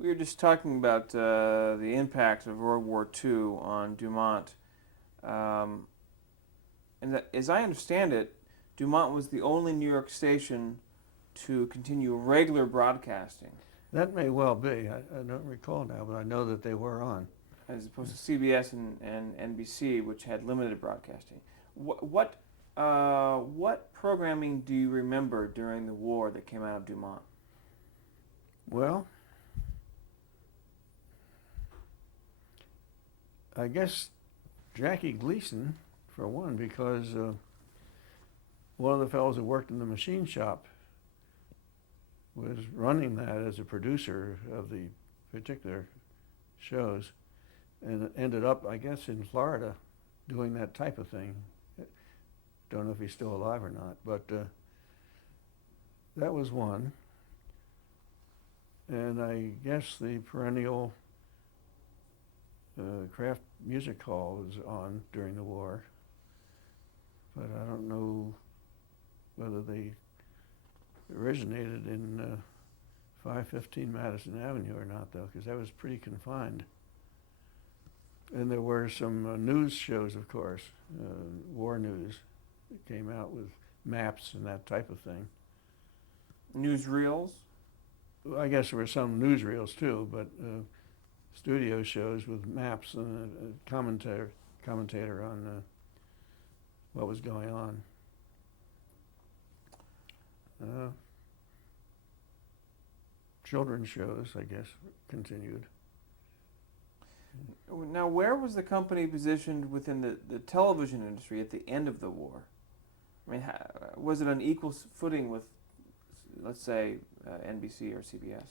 We were just talking about the impact of World War II on Dumont. Um, and that, as I understand it, Dumont was the only New York station to continue regular broadcasting, That may well be. I don't recall now, but I know that they were on. as opposed to CBS and NBC, which had limited broadcasting. What programming do you remember during the war that came out of Dumont? Well, I guess Jackie Gleason, for one, because one of the fellows who worked in the machine shop was running that as a producer of the particular shows and ended up, I guess, in Florida doing that type of thing. Don't know if he's still alive or not, but that was one. And I guess the perennial Kraft Music Hall was on during the war, but I don't know whether they originated in 515 Madison Avenue or not, though, because that was pretty confined. And there were some news shows, of course, war news that came out with maps and that type of thing. Newsreels? I guess there were some newsreels too, but studio shows with maps and a commentator on what was going on. Children's shows, I guess, continued. Now, where was the company positioned within the television industry at the end of the war? I mean, was it on equal footing with, let's say, NBC or CBS?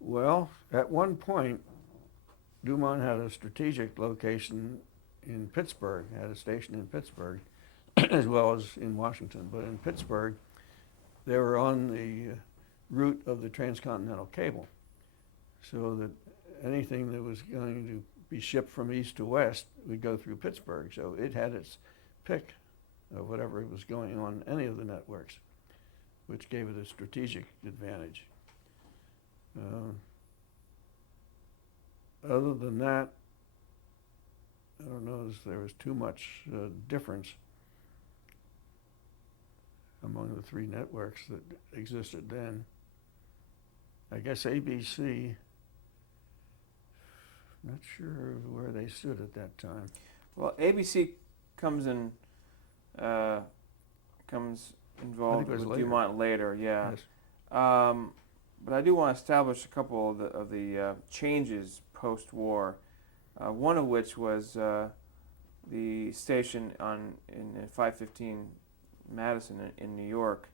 Well, at one point, Dumont had a strategic location in Pittsburgh, had a station in Pittsburgh, as well as in Washington. But in Pittsburgh, they were on the route of the transcontinental cable, so that anything that was going to be shipped from east to west would go through Pittsburgh. So it had its pick of whatever was going on any of the networks, which gave it a strategic advantage. Other than that, I don't know if there was too much difference among the three networks that existed then. I guess ABC, not sure where they stood at that time. Well, ABC comes involved with later. Dumont later, yeah. Yes. But I do want to establish a couple of the changes post-war. One of which was the station in 515 Madison in New York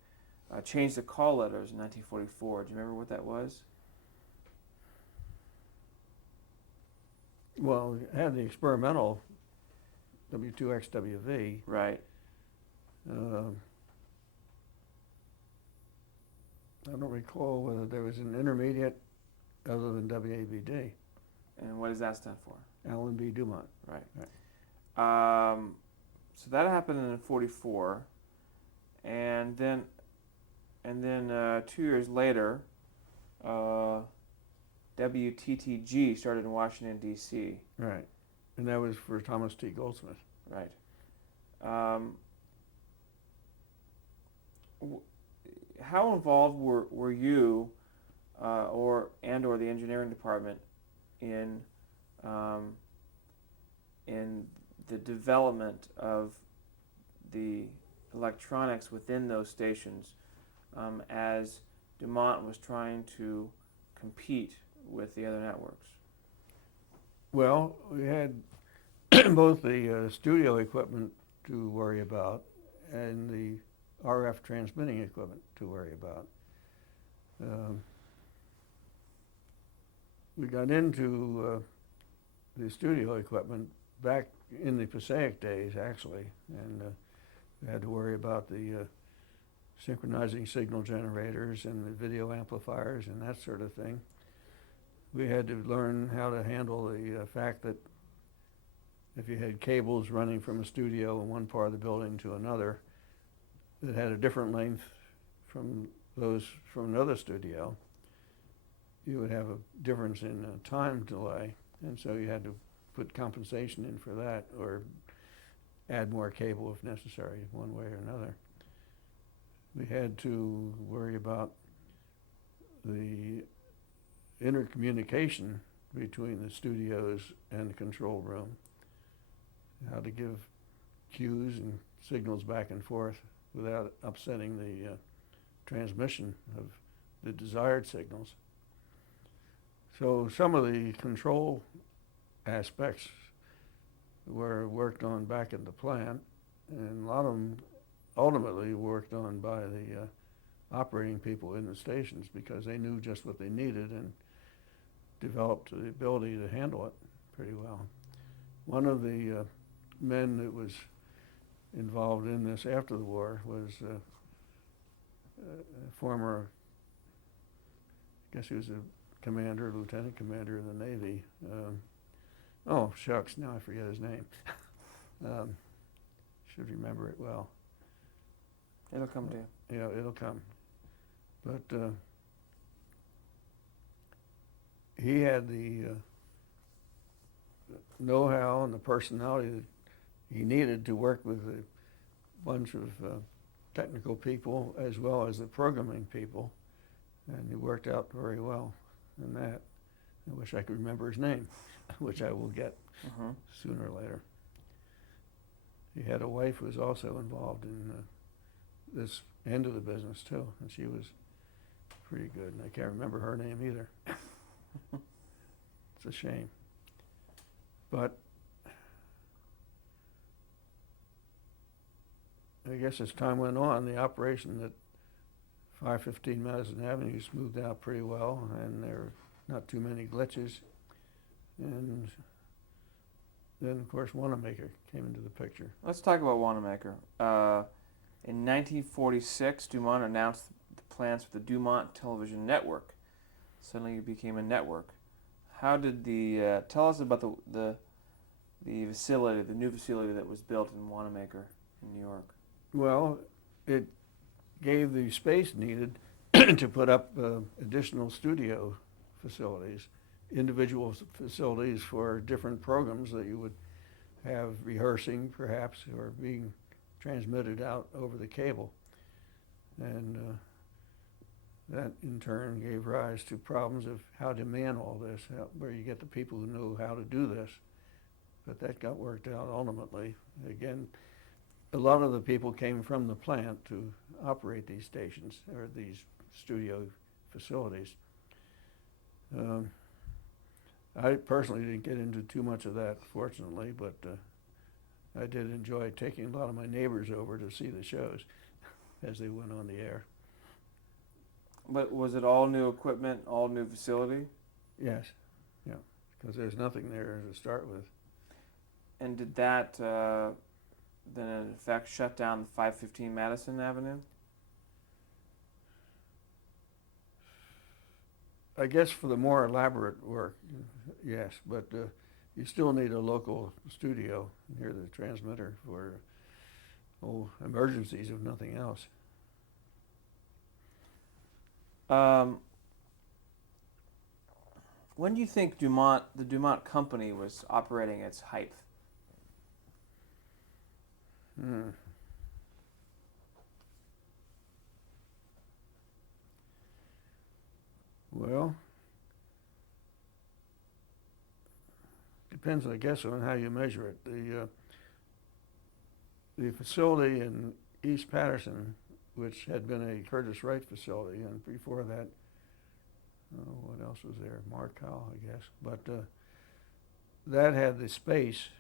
changed the call letters in 1944. Do you remember what that was? Well, it had the experimental W2XWV. Right. I don't recall whether there was an intermediate other than WABD. And what does that stand for? Alan B. Dumont. Right. So that happened in '44, and then 2 years later, WTTG started in Washington D.C. Right, and that was for Thomas T. Goldsmith. Right. How involved were you, or the engineering department in the development of the electronics within those stations, as Dumont was trying to compete with the other networks? Well, we had both the studio equipment to worry about and the RF transmitting equipment to worry about. We got into the studio equipment back in the Passaic days, actually, and we had to worry about the synchronizing signal generators and the video amplifiers and that sort of thing. We had to learn how to handle the fact that if you had cables running from a studio in one part of the building to another that had a different length from those from another studio, you would have a difference in time delay, and so you had to put compensation in for that, or add more cable if necessary, one way or another. We had to worry about the intercommunication between the studios and the control room, how to give cues and signals back and forth without upsetting the transmission of the desired signals. So some of the control aspects were worked on back at the plant, and a lot of them ultimately worked on by the operating people in the stations, because they knew just what they needed and developed the ability to handle it pretty well. One of the men that was involved in this after the war was a former, I guess he was a commander, lieutenant commander of the Navy. Oh, shucks, now I forget his name. Should remember it well. It'll come to you. Yeah, it'll come. But he had the know-how and the personality that he needed to work with a bunch of technical people as well as the programming people, and he worked out very well in that. I wish I could remember his name, which I will get sooner or later. He had a wife who was also involved in this end of the business too, and she was pretty good, and I can't remember her name either. It's a shame. But I guess as time went on, the operation at 515 Madison Avenue smoothed out pretty well, and there were not too many glitches. And then, of course, Wanamaker came into the picture. Let's talk about Wanamaker. In 1946, Dumont announced the plans for the Dumont Television Network. Suddenly it became a network. How did tell us about the facility, the new facility that was built in Wanamaker in New York? Well, it gave the space needed to put up additional studio facilities, individual facilities for different programs that you would have rehearsing perhaps, or being transmitted out over the cable. And that in turn gave rise to problems of how to man all this, where you get the people who know how to do this. But that got worked out ultimately. Again, a lot of the people came from the plant to operate these stations, or these studio facilities. I personally didn't get into too much of that, fortunately, but I did enjoy taking a lot of my neighbors over to see the shows as they went on the air. But was it all new equipment, all new facility? Yes, yeah, because there's nothing there to start with. And did that then in effect shut down the 515 Madison Avenue? I guess for the more elaborate work, yes, but you still need a local studio near the transmitter for emergencies, if nothing else. When do you think the Dumont company was operating its height? Well, depends, I guess, on how you measure it. The facility in East Patterson, which had been a Curtis Wright facility, and before that, what else was there? Markel, I guess. But that had the space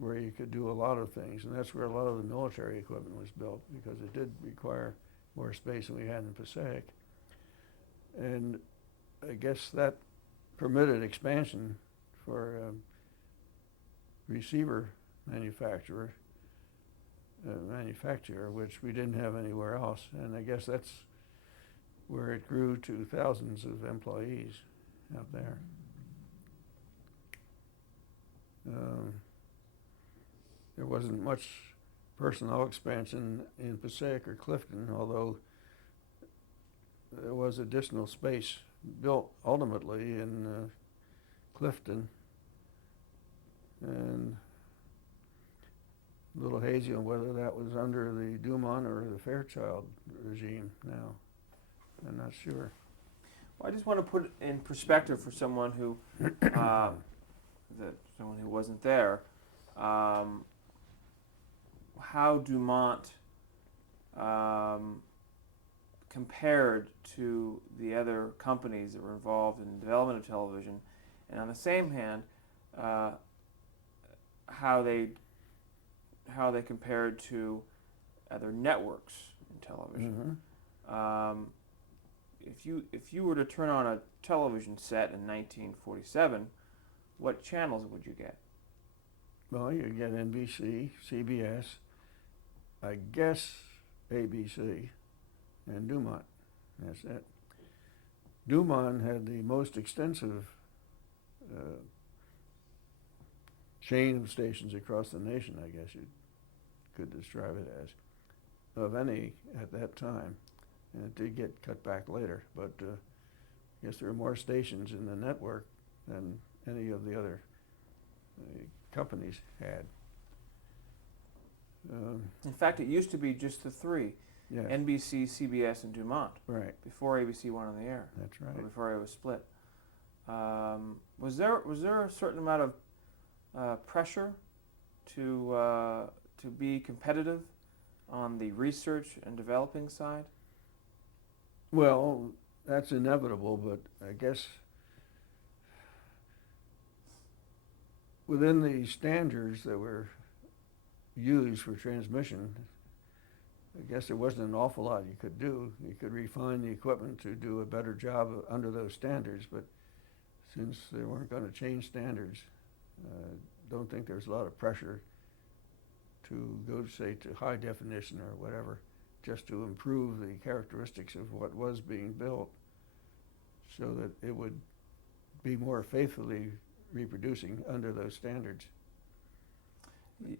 where you could do a lot of things, and that's where a lot of the military equipment was built, because it did require more space than we had in Passaic. And I guess that permitted expansion for receiver manufacturer, which we didn't have anywhere else. And I guess that's where it grew to thousands of employees out there. There wasn't much personnel expansion in Passaic or Clifton, although there was additional space built ultimately in Clifton, and a little hazy on whether that was under the Dumont or the Fairchild regime now. I'm not sure. Well, I just want to put it in perspective for someone who, someone who wasn't there, how Dumont compared to the other companies that were involved in the development of television, and on the same hand, how they compared to other networks in television. Mm-hmm. If you were to turn on a television set in 1947, what channels would you get? Well, you get NBC, CBS, I guess ABC, and Dumont. That's it. Dumont had the most extensive chain of stations across the nation, I guess you could describe it as, of any at that time. And it did get cut back later, but I guess there were more stations in the network than any of the other companies had. In fact, it used to be just the three, Yeah, NBC, CBS, and Dumont, right. before ABC went on the air, That's or right. before it was split. Was there a certain amount of pressure to be competitive on the research and developing side? Well, that's inevitable, but I guess within the standards that were used for transmission, I guess there wasn't an awful lot you could do. You could refine the equipment to do a better job under those standards, but since they weren't going to change standards, don't think there's a lot of pressure to go, say, to high definition or whatever, just to improve the characteristics of what was being built so that it would be more faithfully reproducing under those standards.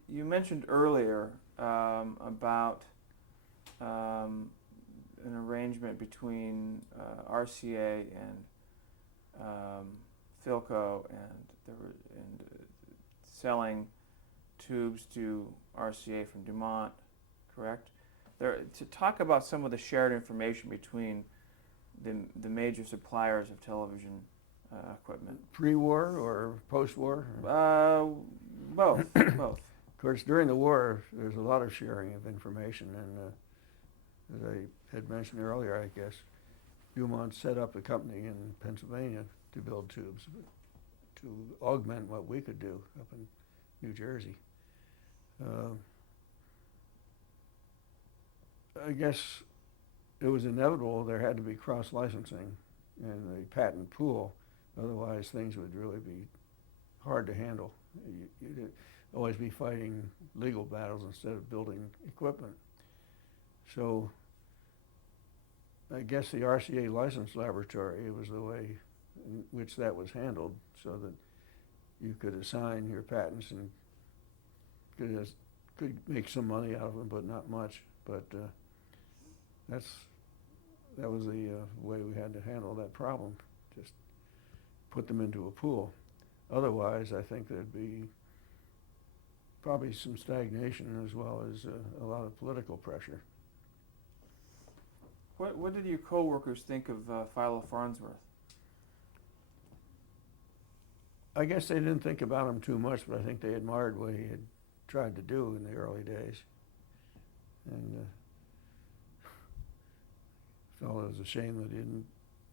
You mentioned earlier about an arrangement between RCA and Philco and selling tubes to RCA from Dumont, correct? To talk about some of the shared information between the major suppliers of television equipment. Pre-war or post-war? Both. Of course, during the war, there's a lot of sharing of information, and as I had mentioned earlier, I guess, Dumont set up a company in Pennsylvania to build tubes to augment what we could do up in New Jersey. I guess it was inevitable there had to be cross-licensing in the patent pool, otherwise things would really be hard to handle. You'd always be fighting legal battles instead of building equipment. So I guess the RCA license laboratory was the way in which that was handled, so that you could assign your patents and could make some money out of them, but not much. But that was the way we had to handle that problem. Just put them into a pool. Otherwise, I think there'd be probably some stagnation as well as a lot of political pressure. What did your co-workers think of Philo Farnsworth? I guess they didn't think about him too much, but I think they admired what he had tried to do in the early days. And felt it was a shame that he didn't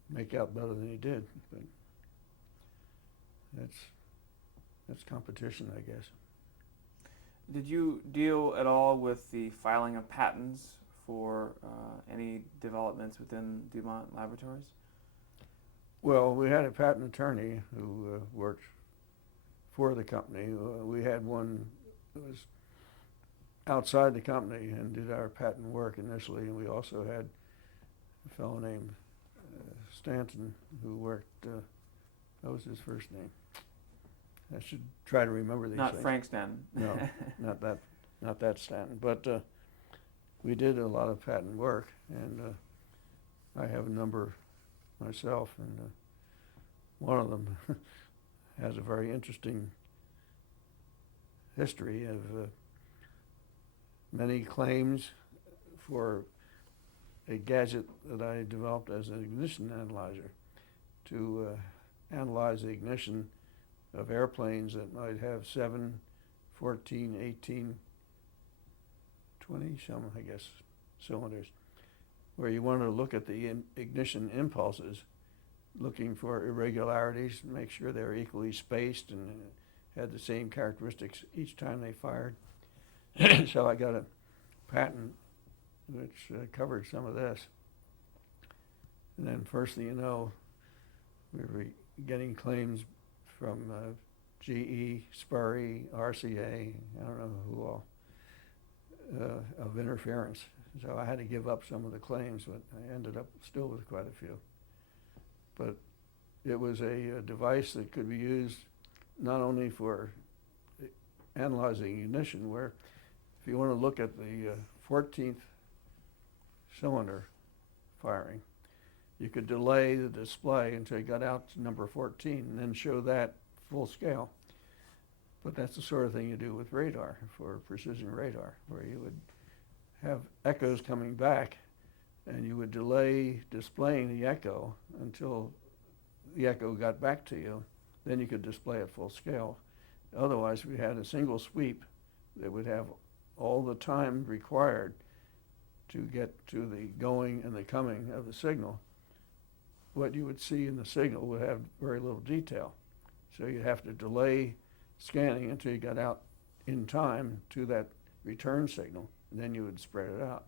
make out better than he did. But that's competition, I guess. Did you deal at all with the filing of patents for any developments within Dumont Laboratories? Well, we had a patent attorney who worked for the company. We had one that was outside the company and did our patent work initially, and we also had a fellow named Stanton who worked, what was his first name? I should try to remember these Not things. Frank Stanton. No, not that Stanton. But we did a lot of patent work, and I have a number myself, and one of them has a very interesting history of many claims for a gadget that I developed as an ignition analyzer to analyze the ignition of airplanes that might have 7, 14, 18, 20 some, I guess, cylinders, where you want to look at the ignition impulses, looking for irregularities, make sure they're equally spaced and had the same characteristics each time they fired. So I got a patent which covered some of this. And then first thing you know, we were getting claims from GE, Sperry, RCA, I don't know who all, of interference. So I had to give up some of the claims, but I ended up still with quite a few. But it was a device that could be used not only for analyzing ignition, where if you want to look at the 14th cylinder firing, you could delay the display until you got out to number 14 and then show that full scale. But that's the sort of thing you do with radar, for precision radar, where you would have echoes coming back and you would delay displaying the echo until the echo got back to you. Then you could display it full scale. Otherwise, if you had a single sweep that would have all the time required to get to the going and the coming of the signal, what you would see in the signal would have very little detail. So you'd have to delay scanning until you got out in time to that return signal, and then you would spread it out.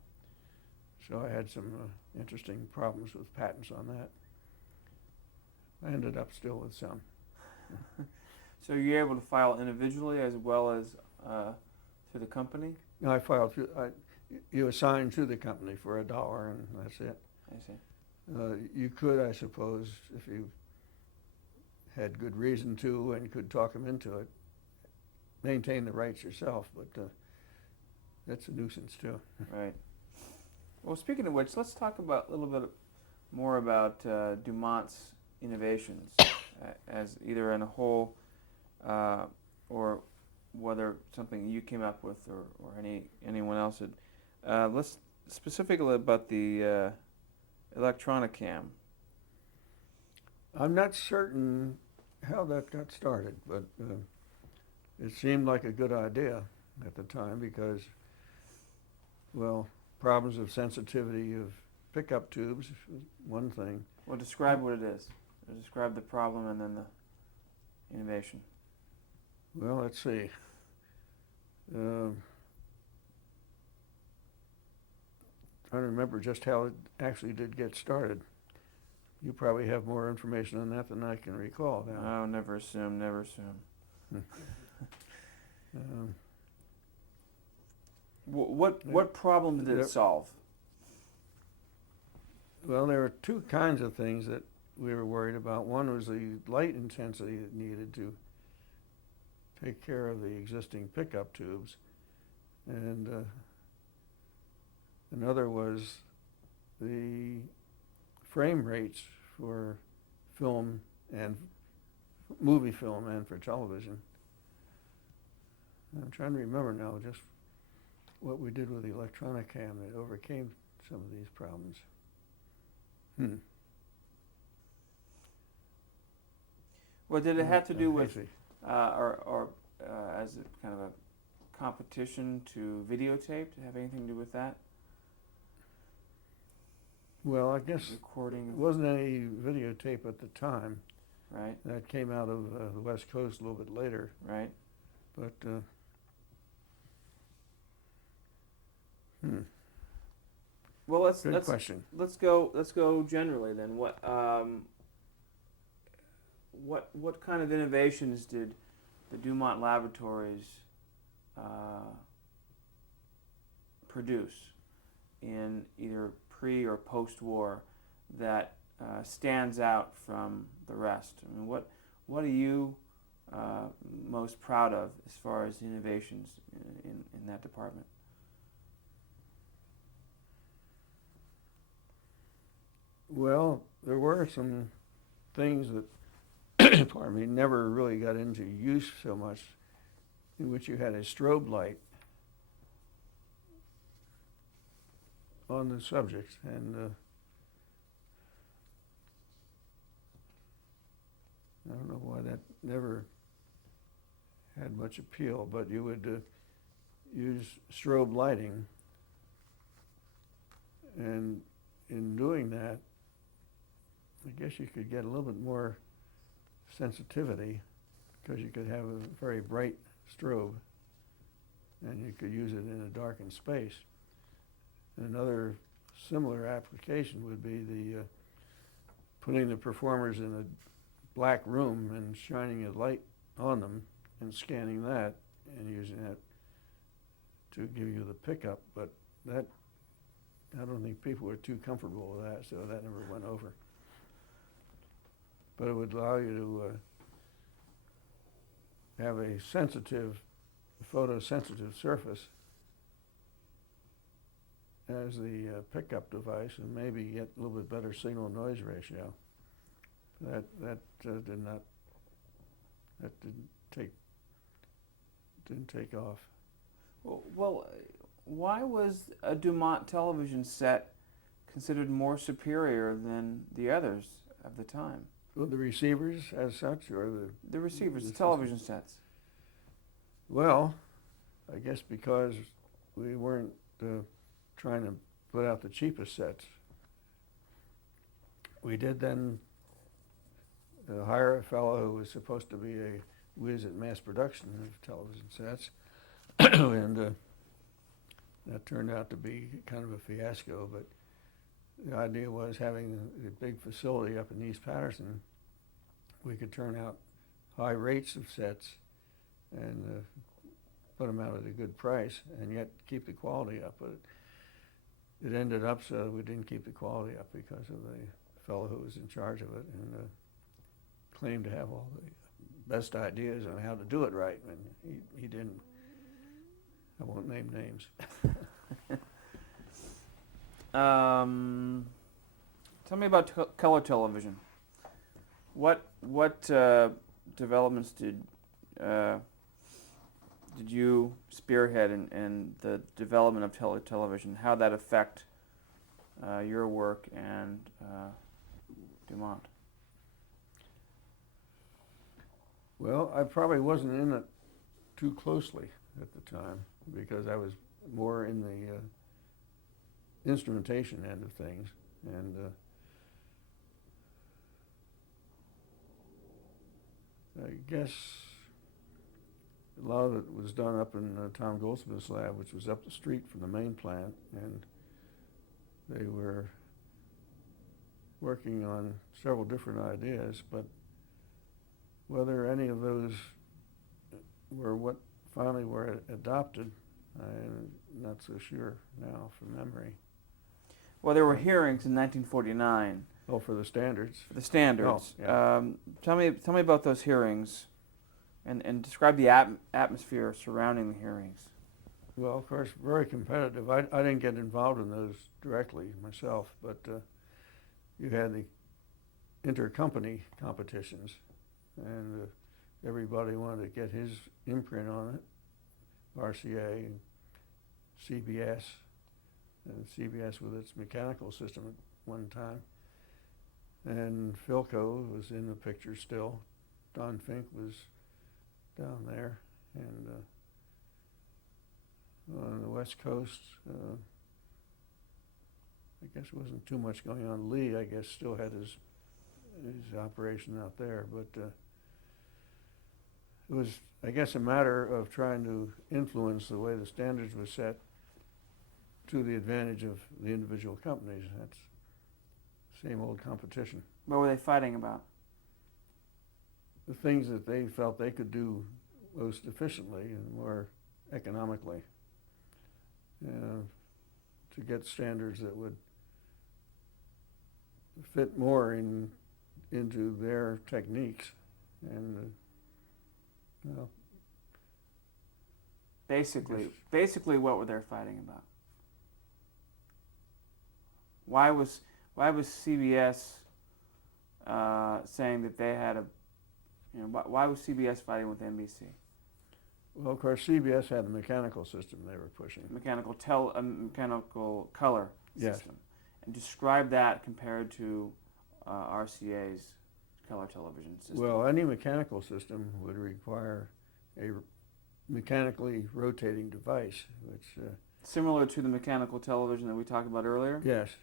So I had some interesting problems with patents on that. I ended up still with some. So you're able to file individually as well as to the company? No, I filed through, you assign to the company for $1 and that's it. I see. You could, I suppose, if you had good reason to and could talk them into it, maintain the rights yourself, but that's a nuisance too. Right. Well, speaking of which, let's talk about a little bit more about Dumont's innovations as either in a whole or whether something you came up with or anyone else had. Let's specifically about the electronic cam. I'm not certain how that got started, but it seemed like a good idea at the time because, well, problems of sensitivity of pickup tubes was one thing. Well, describe what it is. Describe the problem and then the innovation. Well, let's see. I don't remember just how it actually did get started. You probably have more information on that than I can recall now. Oh, never assume, never assume. What problem did it solve? Well, there were two kinds of things that we were worried about. One was the light intensity that needed to take care of the existing pickup tubes, and another was the frame rates for film and movie film and for television. I'm trying to remember now just what we did with the electronic cam that overcame some of these problems. Well, did it have to do with, Casey. or as a kind of a competition to videotape? To have anything to do with that? Well, I guess Recording, there wasn't any videotape at the time. right? That came out of the West Coast a little bit later. Right. But Well, good question. Let's go generally then. What kind of innovations did the Dumont laboratories produce in either pre or post-war that stands out from the rest? I mean, what are you most proud of as far as innovations in that department? Well, there were some things that, pardon me, never really got into use so much, in which you had a strobe light on the subject, and I don't know why that never had much appeal, but you would use strobe lighting, and in doing that, I guess you could get a little bit more sensitivity because you could have a very bright strobe and you could use it in a darkened space. Another similar application would be the putting the performers in a black room and shining a light on them and scanning that and using that to give you the pickup, but that, I don't think people were too comfortable with that, so that never went over. But it would allow you to have a sensitive, photosensitive surface as the pickup device, and maybe get a little bit better signal-noise ratio. That didn't take off. Well, why was a Dumont television set considered more superior than the others of the time? Well, the receivers as such, or The receivers, the television sets. well, I guess because we weren't trying to put out the cheapest sets. We did then hire a fellow who was supposed to be a whiz at mass production of television sets, and that turned out to be kind of a fiasco. But the idea was having a big facility up in East Patterson, we could turn out high rates of sets and put them out at a good price and yet keep the quality up. But it ended up so we didn't keep the quality up because of the fellow who was in charge of it and claimed to have all the best ideas on how to do it right, and he didn't. I won't name names. Tell me about color television. What developments did you spearhead in the development of color television? How that affect your work and Dumont? Well, I probably wasn't in it too closely at the time because I was more in the instrumentation end of things, and I guess a lot of it was done up in Tom Goldsmith's lab, which was up the street from the main plant, and they were working on several different ideas, but whether any of those were what finally were adopted, I'm not so sure now from memory. Well, there were hearings in 1949. Oh, for the standards? For the standards. Oh, yeah. Tell me about those hearings, and describe the atmosphere surrounding the hearings. Well, of course, very competitive. I didn't get involved in those directly myself, but you had the intercompany competitions, and everybody wanted to get his imprint on it. RCA, and CBS, and CBS with its mechanical system at one time. And Philco was in the picture still. Don Fink was down there, and on the West Coast, I guess there wasn't too much going on. Lee, I guess, still had his operation out there, but it was, I guess, a matter of trying to influence the way the standards were set to the advantage of the individual companies. That's same old competition. What were they fighting about? The things that they felt they could do most efficiently and more economically, to get standards that would fit more into their techniques. And well, basically, what were they fighting about? Why was Why was CBS saying that they had a, why was CBS fighting with NBC? Well, of course, CBS had a mechanical system they were pushing. Mechanical color Yes. system, and describe that compared to RCA's color television system. Well, any mechanical system would require a mechanically rotating device, which Similar to the mechanical television that we talked about earlier. yes,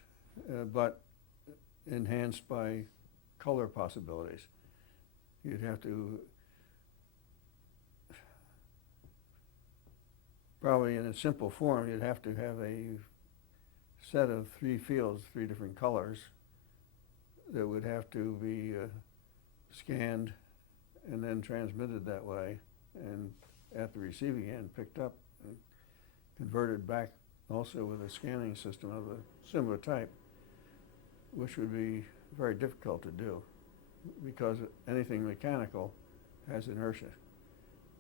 but enhanced by color possibilities. You'd have to probably, in a simple form, you'd have to have a set of 3 fields, 3 different colors, that would have to be scanned and then transmitted that way, and at the receiving end picked up and converted back also with a scanning system of a similar type, which would be very difficult to do because anything mechanical has inertia.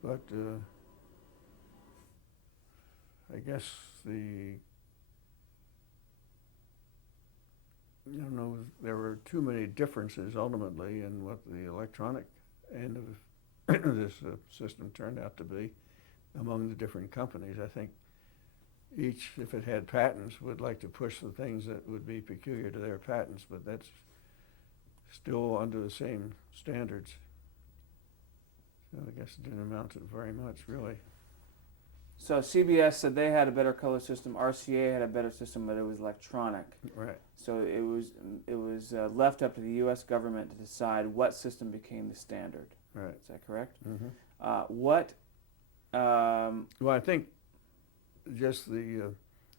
But I guess there were too many differences ultimately in what the electronic end of this system turned out to be among the different companies. I think each, if it had patents, would like to push the things that would be peculiar to their patents, but that's still under the same standards. So I guess it didn't amount to very much, really. So CBS said they had a better color system. RCA had a better system, but it was electronic. Right. So it was left up to the U.S. government to decide what system became the standard. Right. Is that correct? Mm-hmm. Well, I think just the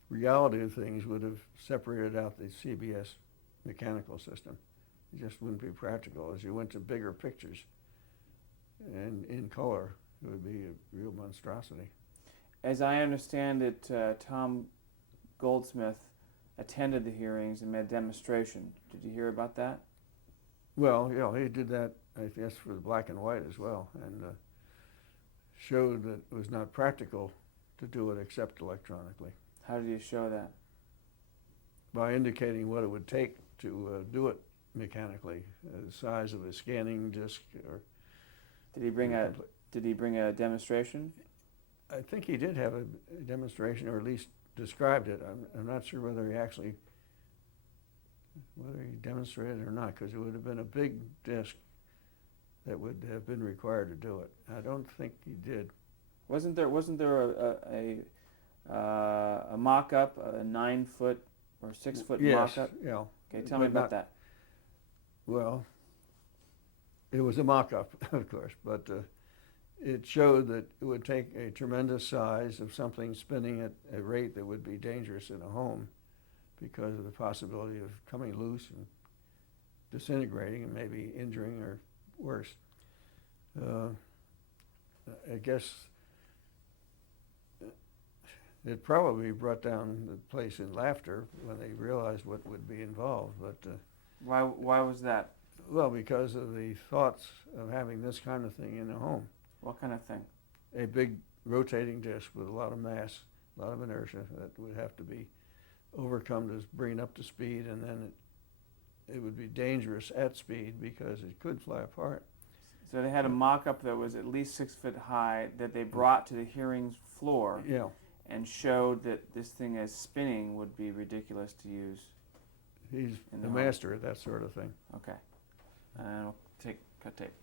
reality of things would have separated out the CBS mechanical system. It just wouldn't be practical. As you went to bigger pictures and in color, it would be a real monstrosity. As I understand it, Tom Goldsmith attended the hearings and made a demonstration. Did you hear about that? Well, yeah, he did that, I guess, for the black and white as well, and showed that it was not practical to do it except electronically. How did he show that? By indicating what it would take to do it mechanically, the size of a scanning disc, or Did he bring a demonstration? I think he did have a demonstration, or at least described it. I'm not sure whether he demonstrated it or not, because it would have been a big disc that would have been required to do it. I don't think he did. Wasn't there a mock-up, a 9-foot or 6-foot mock-up? Yes, yeah. Okay, tell me about that. Well, it was a mock-up, of course, but it showed that it would take a tremendous size of something spinning at a rate that would be dangerous in a home because of the possibility of coming loose and disintegrating and maybe injuring or worse. I guess it probably brought down the place in laughter when they realized what would be involved. But Why was that? well, because of the thoughts of having this kind of thing in a home. What kind of thing? A big rotating disc with a lot of mass, a lot of inertia that would have to be overcome to bring it up to speed, and then it would be dangerous at speed because it could fly apart. So they had a mock-up that was at least 6 foot high that they brought to the hearings floor. Yeah. And showed that this thing as spinning would be ridiculous to use. He's In the the master of that sort of thing. Okay. And I'll cut tape.